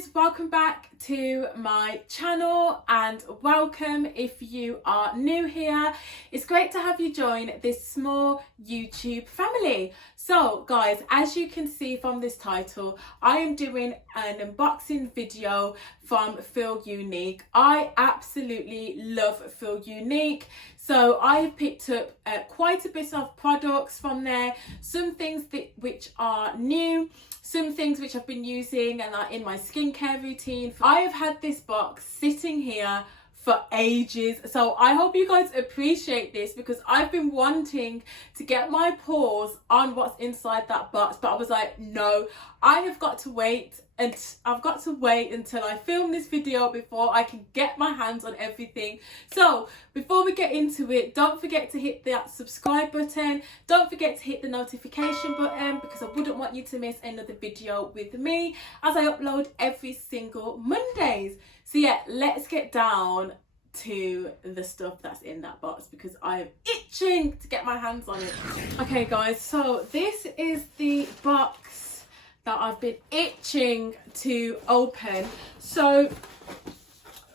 guys, welcome back to my channel and welcome if you are new here. It's great to have you join this small YouTube family. So guys, as you can see from this title, I am doing an unboxing video from Feel Unique. I absolutely love Feel Unique. So I have picked up quite a bit of products from there, some things which are new, some things which I've been using and are in my skincare routine. I have had this box sitting here for ages, so I hope you guys appreciate this because I've been wanting to get my paws on what's inside that box, but I was like, no, I have got to wait, and I've got to wait until I film this video before I can get my hands on everything. So before we get into it, don't forget to hit that subscribe button, don't forget to hit the notification button because I wouldn't want you to miss another video with me as I upload every single Mondays. So yeah, let's get down to the stuff that's in that box because I am itching to get my hands on it. Okay guys, so this is the box that I've been itching to open. So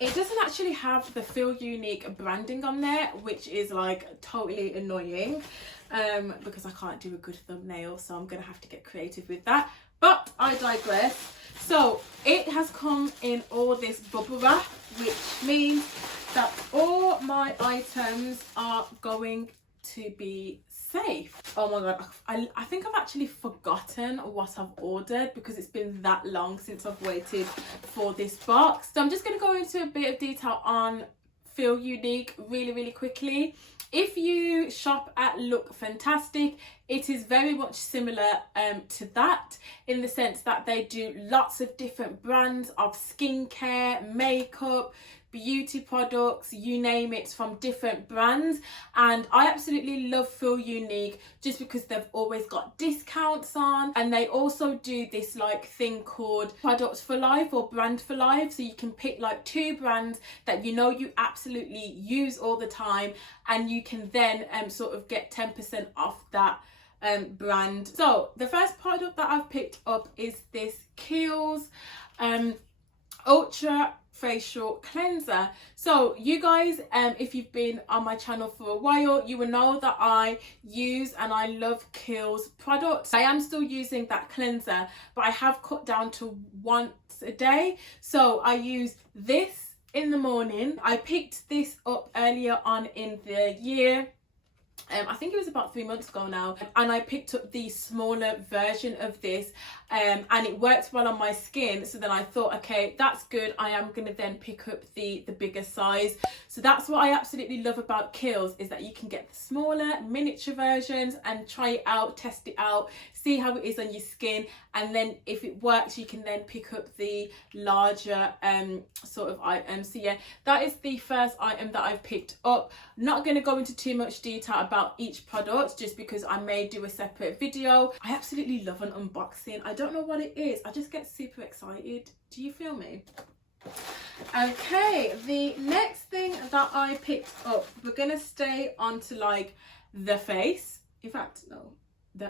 it doesn't actually have the Feel Unique branding on there, which is like totally annoying because I can't do a good thumbnail, so I'm gonna have to get creative with that. But I digress. So it has come in all this bubble wrap, which means that all my items are going to be safe. Oh my god, I think I've actually forgotten what I've ordered because it's been that long since I've waited for this box. So I'm just going to go into a bit of detail on Feel Unique really quickly. If you shop at Look Fantastic, it is very much similar to that in the sense that they do lots of different brands of skincare, makeup, beauty products, you name it, from different brands. And I absolutely love Feel Unique just because they've always got discounts on, and they also do this like thing called products for life or brand for life, so you can pick like 2 brands that you know you absolutely use all the time, and you can then sort of get 10% off that brand. So the first product that I've picked up is this KIEHLS Ultra Facial Cleanser. So you guys, if you've been on my channel for a while, you will know that I use and I love KIEHLS products. I am still using that cleanser, but I have cut down to once a day. So I use this in the morning. I picked this up earlier on in the year. I think it was about 3 months ago now, and I picked up the smaller version of this and it worked well on my skin. So then I thought, okay, that's good, I am going to then pick up the bigger size. So that's what I absolutely love about KIEHLS, is that you can get the smaller miniature versions and try it out, test it out, see how it is on your skin, and then if it works you can then pick up the larger sort of item. So yeah, that is the first item that I've picked up. I'm not going to go into too much detail about each product just because I may do a separate video. I absolutely love an unboxing. I don't know what it is, I just get super excited. Do you feel me? Okay, the next thing that I picked up, we're gonna stay on to like the face. In fact, no,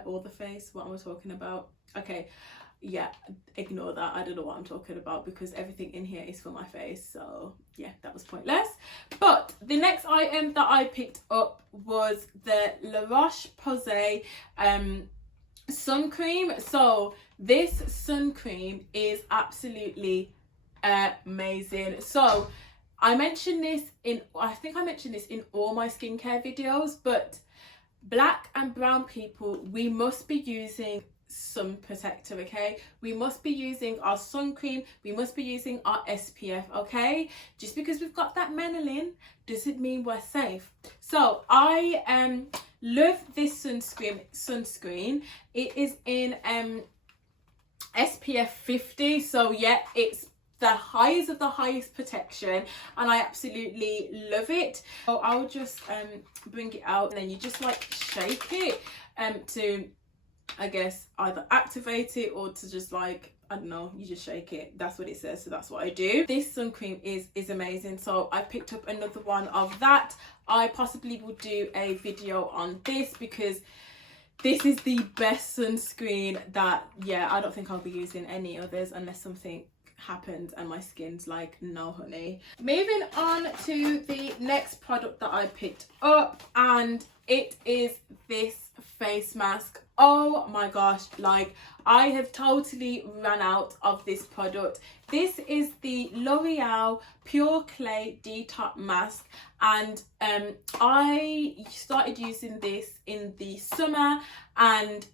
or the face, what am I talking about? Okay, yeah, ignore that, I don't know what I'm talking about because everything in here is for my face, so yeah, that was pointless. But the next item that I picked up was the ROCHE sun cream. So this sun cream is absolutely amazing. So I mentioned this in, I think I mentioned this in all my skincare videos, but black and brown people, we must be using sun protector, okay? We must be using our sun cream, we must be using our SPF, okay? Just because we've got that melanin doesn't mean we're safe. So I love this sunscreen. It is in SPF 50, so yeah, it's the highest of the highest protection and I absolutely love it. So I'll just bring it out and then you just like shake it to, I guess, either activate it or to just like, I don't know, you just shake it. That's what it says, so that's what I do. This sun cream is amazing, so I picked up another one of that. I possibly will do a video on this because this is the best sunscreen that, yeah, I don't think I'll be using any others unless something happened and my skin's like, no honey. Moving on to the next product that I picked up, and it is this face mask. Oh my gosh, like I have totally run out of this product. This is the L'Oreal Pure Clay Detox Mask, and I started using this in the summer and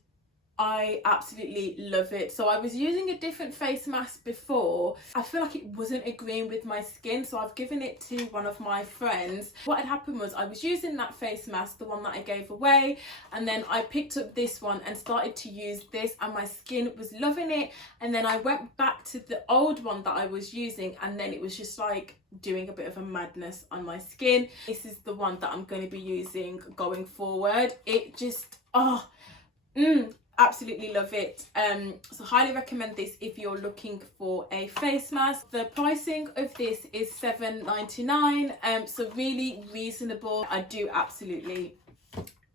I absolutely love it. So I was using a different face mask before. I feel like it wasn't agreeing with my skin, so I've given it to one of my friends. What had happened was I was using that face mask, the one that I gave away, and then I picked up this one and started to use this, and my skin was loving it. And then I went back to the old one that I was using, and then it was just like doing a bit of a madness on my skin. This is the one that I'm going to be using going forward. It just, absolutely love it. So highly recommend this if you're looking for a face mask. The pricing of this is $7.99, so really reasonable. I do absolutely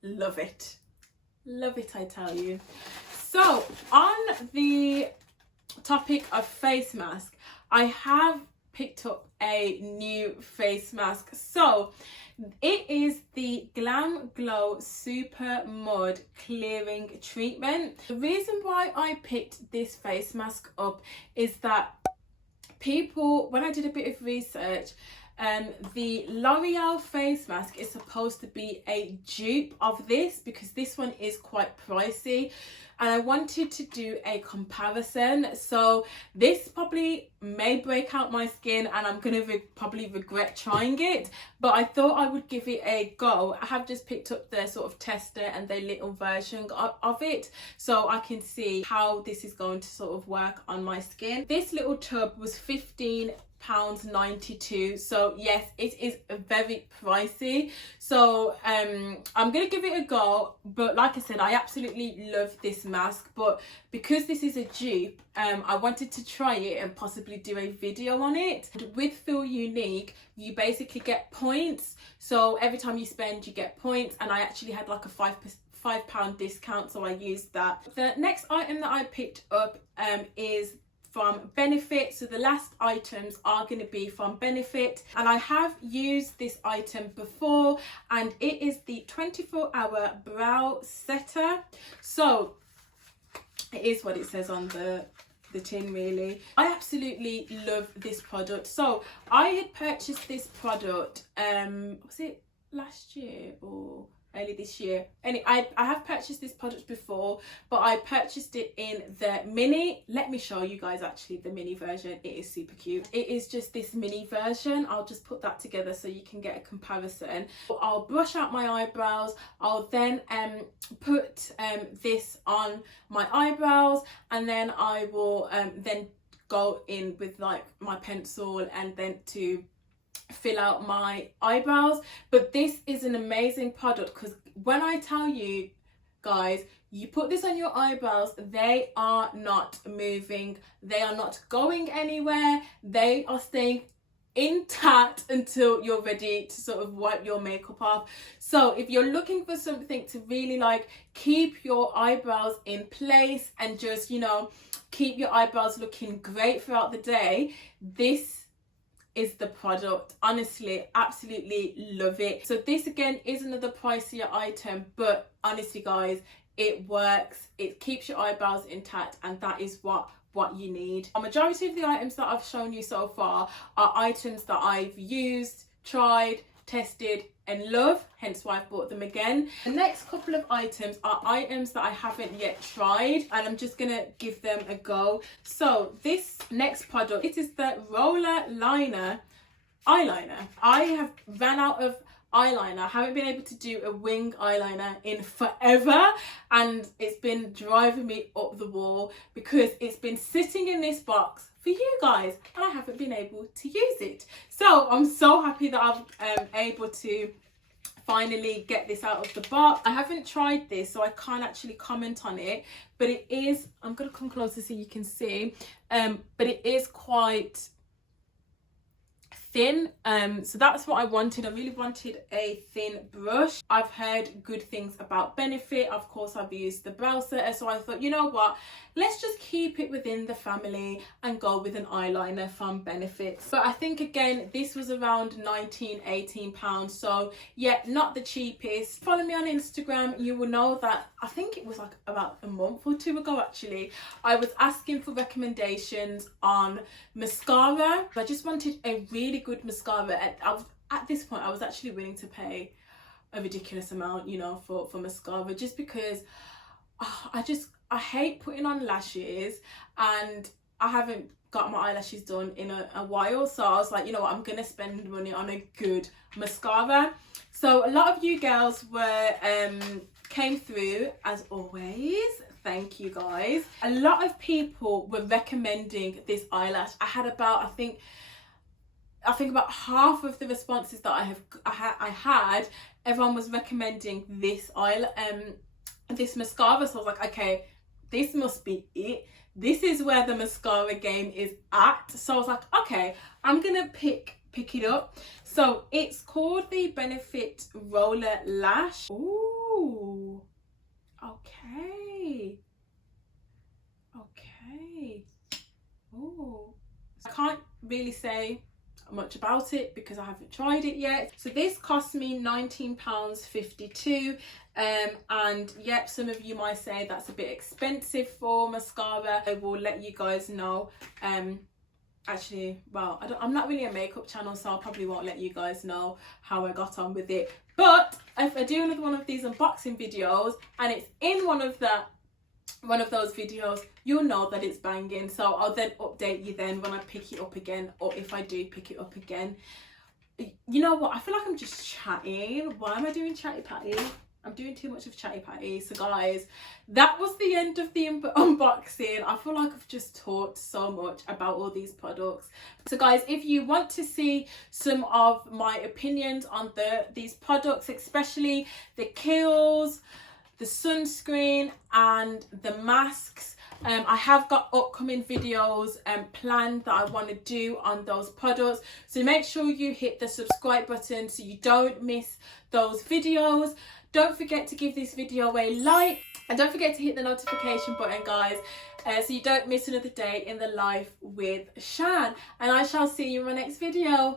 love it. Love it, I tell you. So on the topic of face mask, I have picked up a new face mask. So it is the GLAMGLOW SUPERMUD Clearing Treatment. The reason why I picked this face mask up is that people, when I did a bit of research, the L'Oreal face mask is supposed to be a dupe of this because this one is quite pricey, and I wanted to do a comparison. So this probably may break out my skin and I'm gonna probably regret trying it, but I thought I would give it a go. I have just picked up their sort of tester and their little version of it, so I can see how this is going to sort of work on my skin. This little tub was £15.92, so yes, it is very pricey. So I'm gonna give it a go, but like I said, I absolutely love this mask, but because this is a dupe, I wanted to try it and possibly do a video on it. With Feel Unique, you basically get points, so every time you spend you get points, and I actually had like a £5 discount, so I used that. The next item that I picked up is from Benefit. So the last items are going to be from Benefit, and I have used this item before, and it is the 24-hour brow setter. So it is what it says on the tin, really. I absolutely love this product. So I had purchased this product was it last year or early this year? And I have purchased this product before, but I purchased it in the mini. Let me show you guys actually the mini version. It is super cute. It is just this mini version. I'll just put that together so you can get a comparison. I'll brush out my eyebrows. I'll then put this on my eyebrows, and then I will then go in with like my pencil and then to fill out my eyebrows. But this is an amazing product because when I tell you guys, you put this on your eyebrows, they are not moving, they are not going anywhere, they are staying intact until you're ready to sort of wipe your makeup off. So if you're looking for something to really like keep your eyebrows in place and just, you know, keep your eyebrows looking great throughout the day, this is the product. Honestly, absolutely love it. So this again is another pricier item, but honestly guys, it works, it keeps your eyebrows intact, and that is what you need. A majority of the items that I've shown you so far are items that I've used, tried, tested and love, hence why I've bought them again. The next couple of items are items that I haven't yet tried, and I'm just gonna give them a go. So this next product, it is the Roller Liner eyeliner. I have ran out of eyeliner. I haven't been able to do a wing eyeliner in forever, and it's been driving me up the wall because it's been sitting in this box for you guys and I haven't been able to use it. So I'm so happy that I'm able to finally get this out of the box. I haven't tried this, so I can't actually comment on it, but it is, I'm gonna come closer so you can see, but it is quite thin, so that's what I wanted. I really wanted a thin brush. I've heard good things about Benefit. Of course, I've used the brow setter, so I thought, you know what, let's just keep it within the family and go with an eyeliner from Benefit. But I think again, this was around £18 so yeah, not the cheapest. Follow me on Instagram, you will know that I think it was like about a month or two ago actually, I was asking for recommendations on mascara. I just wanted a really good mascara. At this point I was actually willing to pay a ridiculous amount, you know, for mascara, just because I hate putting on lashes, and I haven't got my eyelashes done in a while, so I was like, you know what, I'm gonna spend money on a good mascara. So a lot of you girls were came through as always. Thank you guys. A lot of people were recommending this eyelash. I had about I think about half of the responses that I had, everyone was recommending this this mascara. So I was like, okay, this must be it. This is where the mascara game is at. So I was like, okay, I'm gonna pick it up. So it's called the Benefit Roller Lash. Ooh, okay. Ooh, I can't really say much about it because I haven't tried it yet. So this cost me £19.52, and yep, some of you might say that's a bit expensive for mascara. I will let you guys know. Actually, well, I'm not really a makeup channel, so I probably won't let you guys know how I got on with it. But if I do another one of these unboxing videos and it's in one of those videos, you'll know that it's banging. So I'll then update you then when I pick it up again, or if I do pick it up again. You know what, I feel like I'm just chatting. Why am I doing chatty patty? I'm doing too much of chatty patty. So guys, that was the end of the unboxing. I feel like I've just talked so much about all these products. So guys, if you want to see some of my opinions on these products, especially the KIEHLS, the sunscreen and the masks, I have got upcoming videos planned that I want to do on those products, so make sure you hit the subscribe button so you don't miss those videos. Don't forget to give this video a like, and don't forget to hit the notification button, guys, so you don't miss another day in the life with Shan. And I shall see you in my next video.